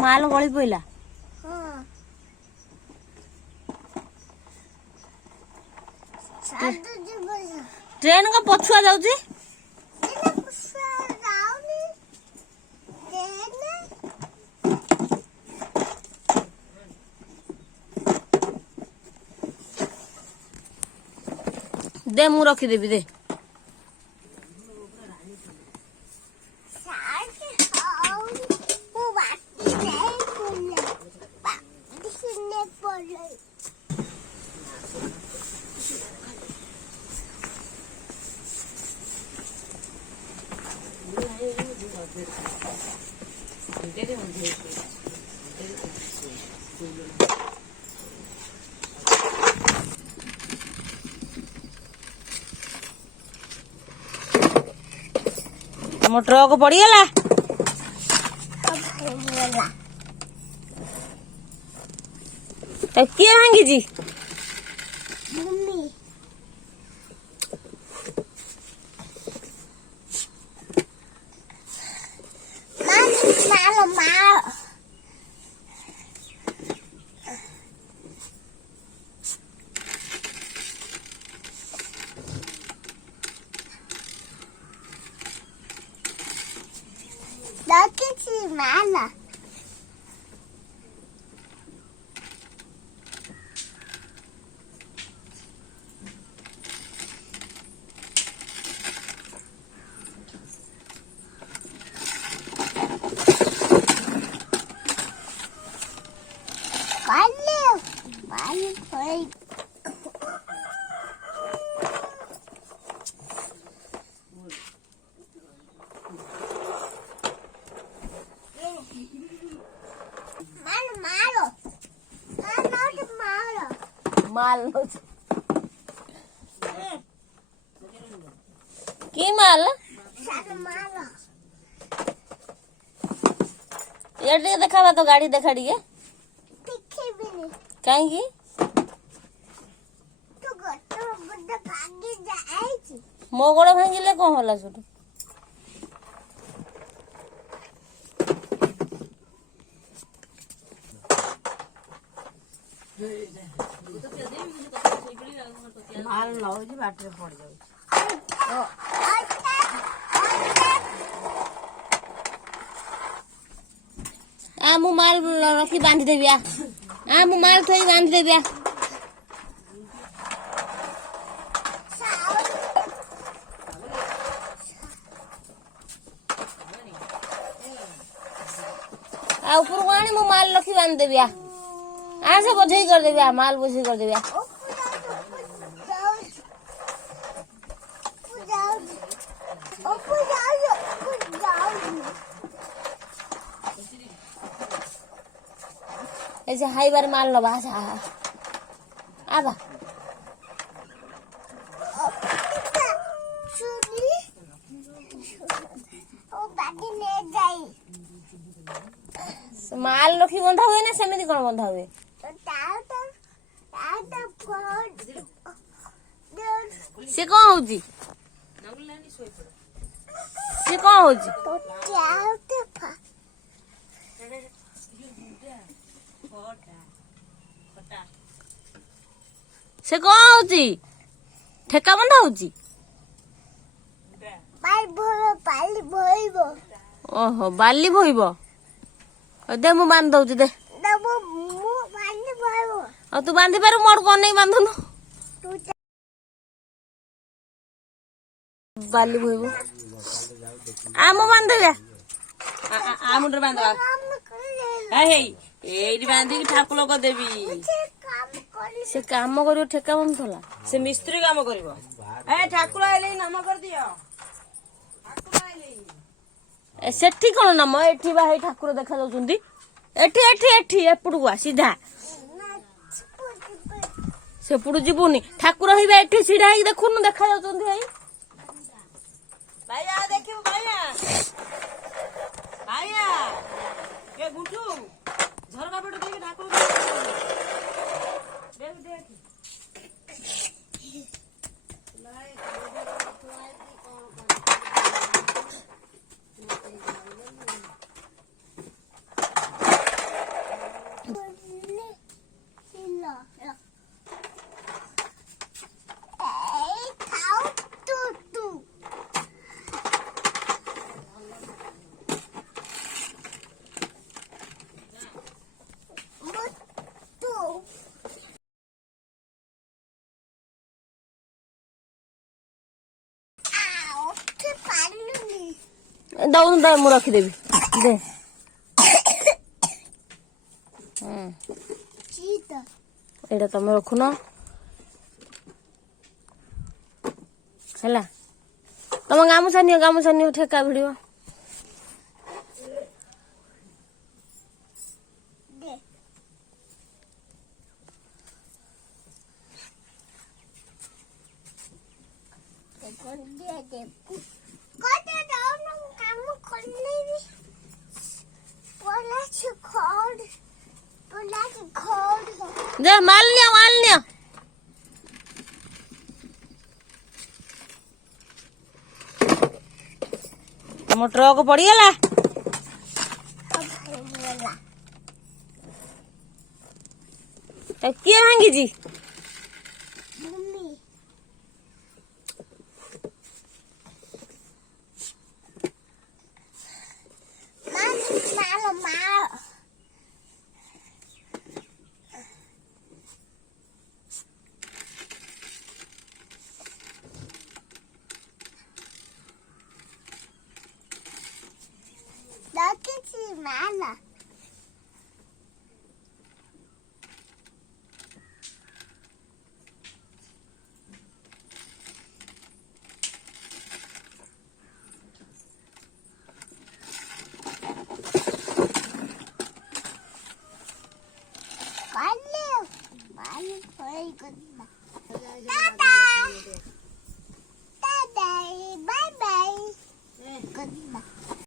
माल गली पइला ट्रेन का पछुआ जाउची दे मु रखी देबी दे मो ट्रक पड़ीगला किए भांगी Mala. Vale. माल की माल ये देखा तो गाड़ी देखा कहीं मो गोड़ भांगिले कौन होला सुटू माल नौजी बाटरे पड़ जाउ आ मु माल रखी बांधी देबी आ मु माल थई बांधी देबी आ ऊपर कोनी मु माल रखी बांधी देबी आ से बोझई कर देबी आ माल बोझई कर देबी आ ऐसे हाई बार माल लो बास आबा माल रखी बंधा हुए ना सेମିତି कौन बंधा हुए से कौन होजी से कौन होजी से कौन होजी ठेका बंधा होजी ओहो बाली भइबो दे मु बांध दउची दे तू बांधी पारू मोर कौन नहीं बांधनु बाली भइबो आ मु बांध देबे आ मुंडर बांध एइटी बांधी ठाकुर को देबी से काम करियो ठेका बंधला से मिस्त्री काम करिवो ठाकुर आइले नाम कर दियो सेठी कौन नाम एठी बा हे ठाकुर देखा जाउछंदी एठी एपड़ू आ सीधा सेपड़ू जीवनी ठाकुर हिबे एठी सीधा ही देखुनु देखा जाउछंदी हे भाईया देखियो भाईया ए गुंठू झरका पट देके ठाकुर देख ଦଉନୁ ଦେ ମୁଁ ରଖିଦେବି ଦେ। ଏଇଟା ତମେ ରଖୁନ ହେଲା। ତମ ଗାମୁଛା ନିଅ ଠେକା ଭିଡ଼ିବ। ଦେ ମାଲ ନିଅ। ତମ ଟ୍ରକ ପଡିଗଲା। କିଏ ଭାଙ୍ଗିଛି? Bye.